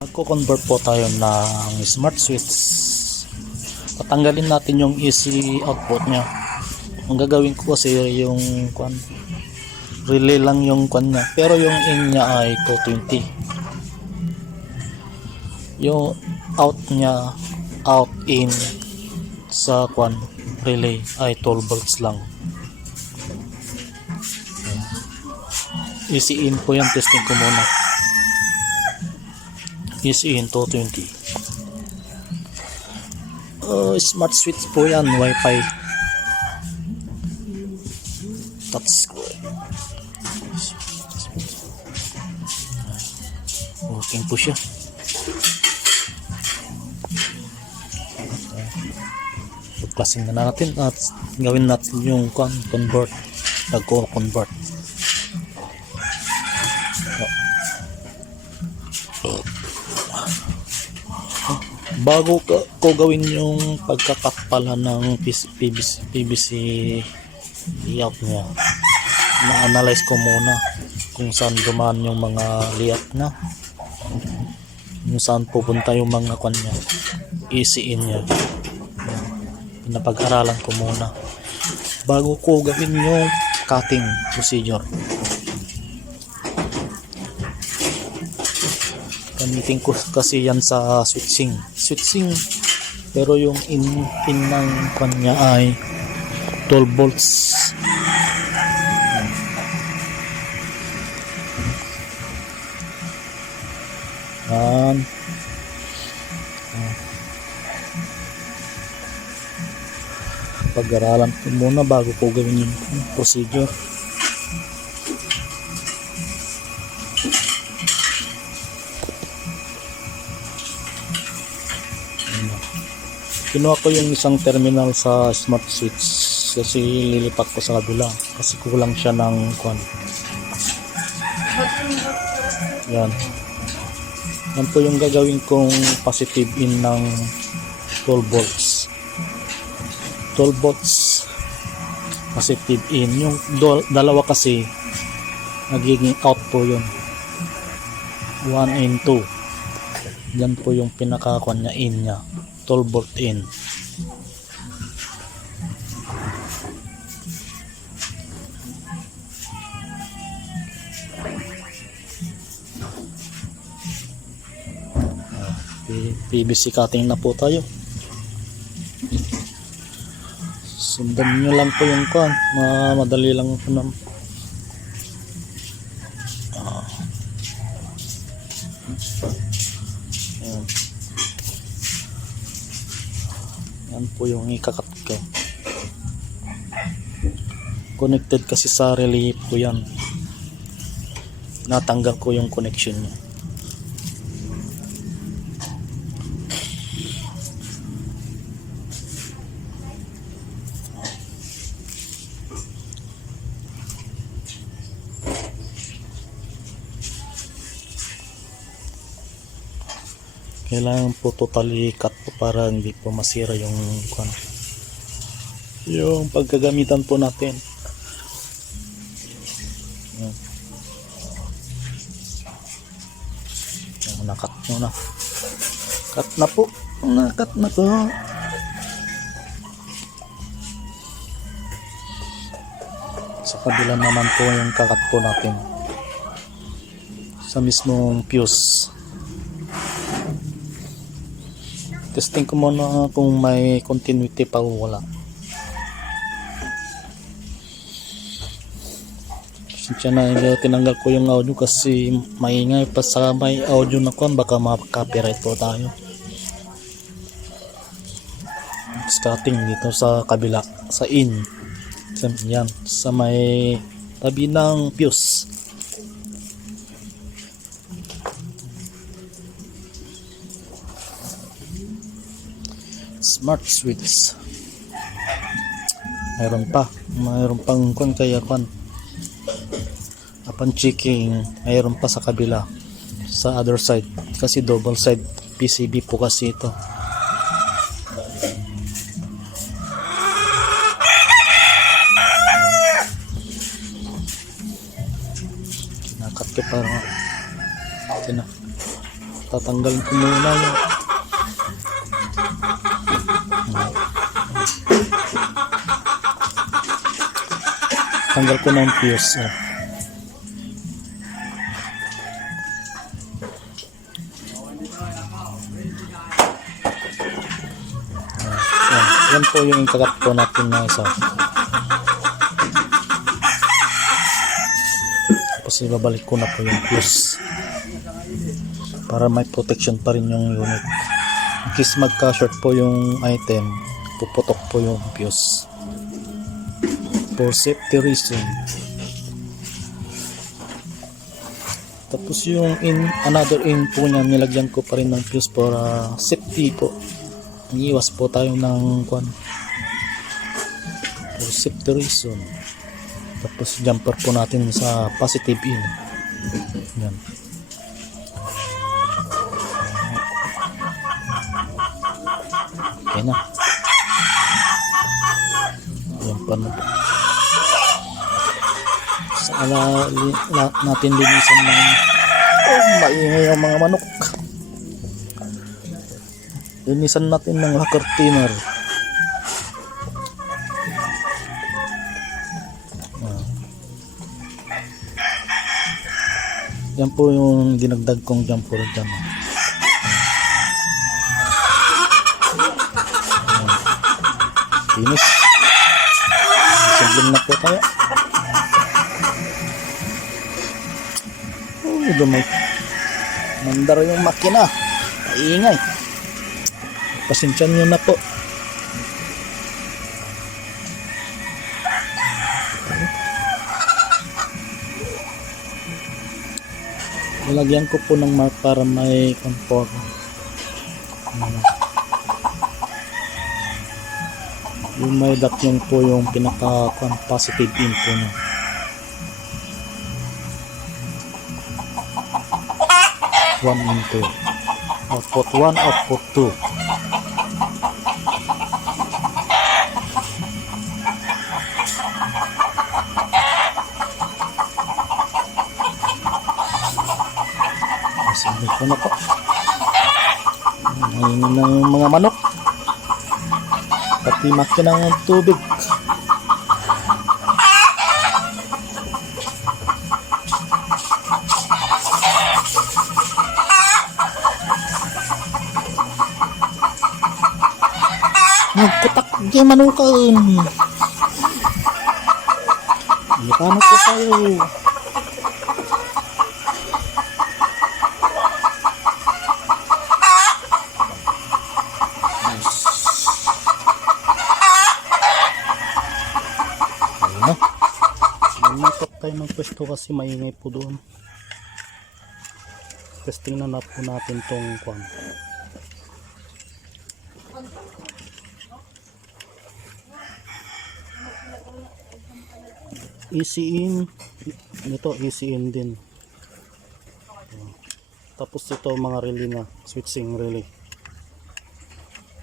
Magko-convert po tayo ng smart switch. Patanggalin natin yung AC output nya. Ang gagawin ko kasi yung relay lang yung niya, pero yung in nya ay 220. Yung out nya, out in sa relay ay 12 volts lang. AC in po yan, testing ko muna. AC in 220. Smart switch po yan, wifi touch screen. Working po siya. Pagklasing na natin at gawin natin yung convert, nagko-convert. Bago ko gawin yung pagkakat pala ng PVC layout niya, na-analyze ko muna kung saan dumaan yung mga layout na, kung saan pupunta yung mga niya, ECN niya. Pinapag-aralan ko muna bago ko gawin yung cutting procedure. Gamitin ko kasi yan sa switching, pero yung in ng kanya ay 12 volts. Pag-aralan ko muna bago ko gawin yung procedure. Kinuha ko yung isang terminal sa smart switch kasi lilipat ko sa kabila kasi kulang siya ng yan po yung gagawin kong positive in ng 12 volts positive in. Yung dalawa kasi nagiging out po yun, 1 and 2. yan po yung pinakakuan niya, in nya 12 volt in. PVC cutting na po tayo. Sundan nyo lang po yung madali lang po naman. Yan po yung ikakat ko. Connected kasi sa relay ko yan. Natanggal ko yung connection niya. Kailangan po totally cut po para hindi po masira yung pagkagamitan po natin. Nakat muna. Cut na po. Nakat na po. Sa kabila naman po yung kakat po natin. Sa mismong fuse. Testing ko muna kung may continuity pa o wala. Siya na tinanggal ko yung audio kasi maingay pa sa may audio na baka ma-copyright po tayo. Cutting dito sa kabila, sa in. Yan, sa may tabi ng fuse. Smart switch. Mayroon pang kaya upon checking, mayroon pa sa kabila, sa other side kasi double side PCB po kasi ito. Kinakat ko para Tatanggalin ko muna yun. Tanggal ko na yung fuse. Yan po yung kagat ko natin na isa. Tapos ibabalik ko na po yung fuse para may protection pa rin yung unit. In case magka-short po yung item, puputok po yung fuse for safety reason. Tapos yung another in po niya, nilagyan ko pa rin ng fuse para safety po. Iwas po tayo ng for safety reason. Tapos jumper po natin sa positive in. Yan. Okay na. Yan pa na. Sa natin linisan ng maingay ang mga manok. Linisan natin ng locker cleaner. Yan po yung dinagdag kong jumper dyan. Finish. Simple na po tayo. Dumay. Mandar yung makina. Paingay. Pasensya nyo na po. Nilagyan ko po ng mark para may comfort. Yung may dot yun po yung pinaka positive info niya. One into output 1, output 2. Masindig ko na po. Ngayon ng mga manok. Pati makina ng tubig. Nagkutak di manukan. Ikanap ko tayo. Lumipat tayo ng pwesto kasi maingay po doon. Testing na po natin tong kwan. Easy in, ito easy in din. Tapos ito mga relay na, switching relay.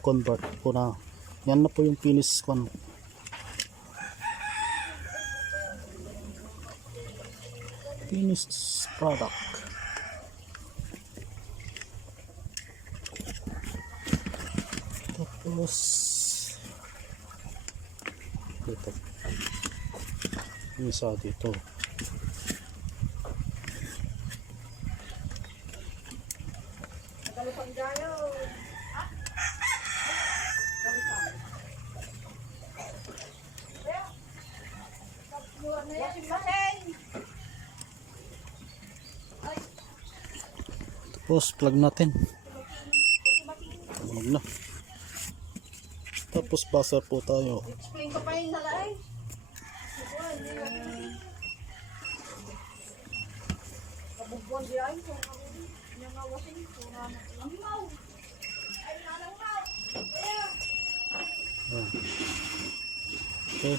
Convert po na. Yan na po yung finish kwan. Finished product. Tapos ito. Isa dito. Tapos plug natin. Tumunog na. Tapos buzzer po tayo. Explain ko pa yung nalay. Kabubuan di ay kung yung awasin ko na langaw. Ay langaw. Okay.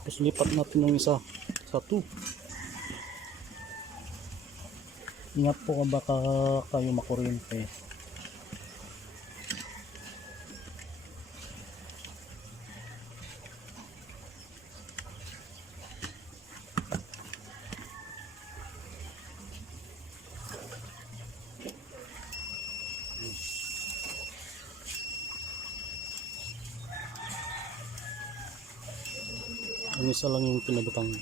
Tapos lipat natin yung isa sa 2. Ingat po kung baka kayo makuryente. Ang isa lang yung pinabutang.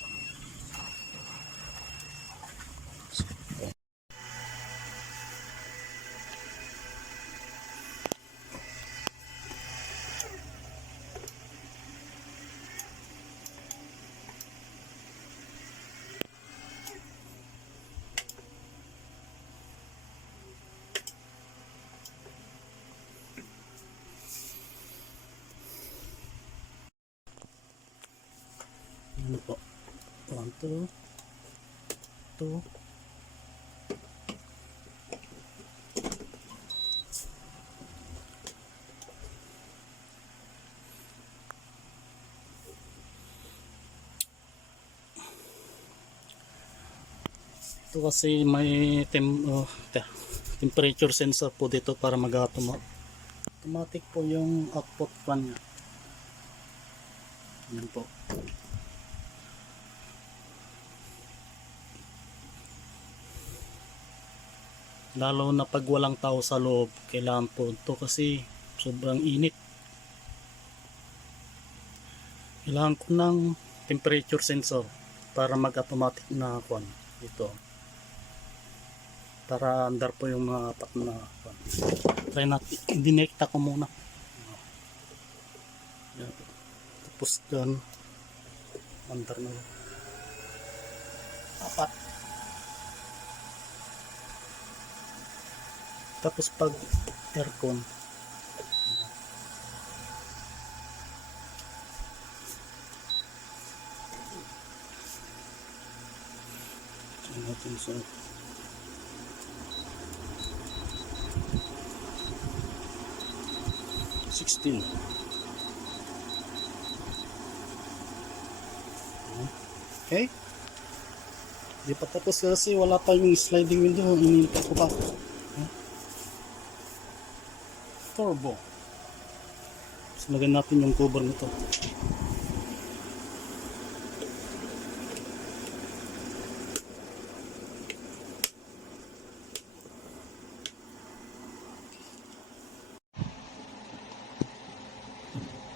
Ano po? 1, 2, 2. Ito kasi may temperature sensor po dito para automatic po yung output fan niya. Yan po. Lalo na pag walang tao sa loob, kailangan po ito kasi sobrang init. Kailangan ko ng temperature sensor para mag-automatic na fan ito. Para andar po yung mga apat na fan. Try natin, dinekta ko muna. Yan. Tapos dyan, andar na lang. Apat. Tapos pag aircon, natin sa 16. Okay. Di pa tapos kasi wala pa yung sliding window. Inintay ko pa. Turbo. Tapos lagyan natin yung cover nito.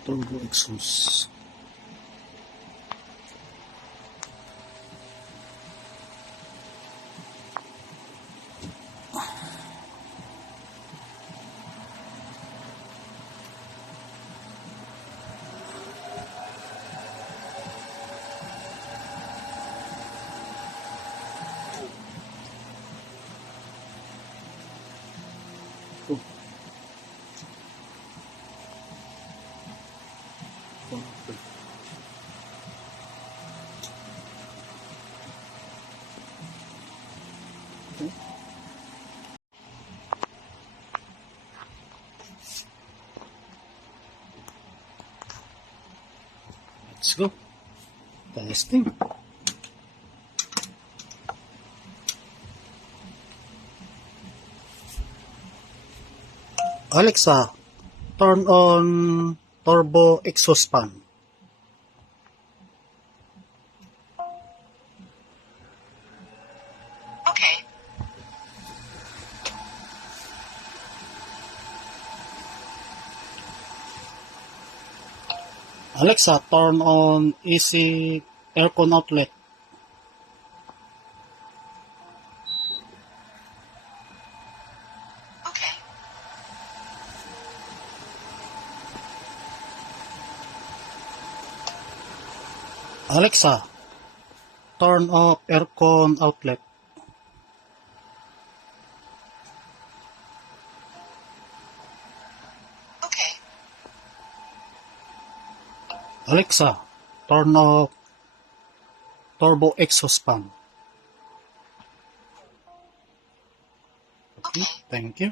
Turbo exhaust. Oh. Okay. Let's go. Testing. Alexa, turn on turbo exhaust fan. Okay. Alexa, turn on AC aircon outlet. Okay. Alexa, turn off aircon outlet. Okay. Alexa, turn off turbo exhaust fan. Okay, thank you.